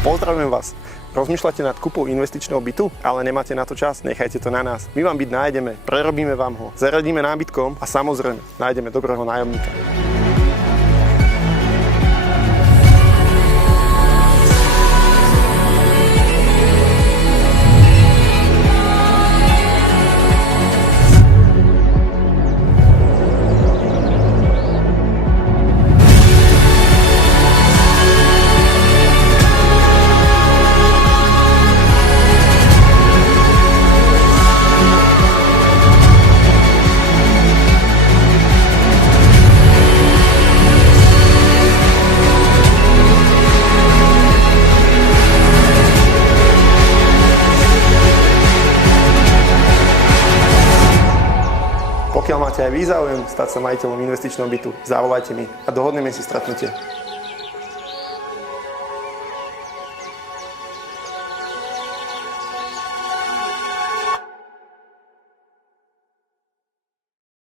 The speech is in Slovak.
Pozdravujem vás. Rozmýšľate nad kúpou investičného bytu, ale nemáte na to čas? Nechajte to na nás. My vám byt nájdeme, prerobíme vám ho, zaradíme nábytkom a samozrejme nájdeme dobrého nájomníka. Pokiaľ máte aj vy záujem stať sa majiteľom investičného bytu, zavolajte mi a dohodneme si stretnutie.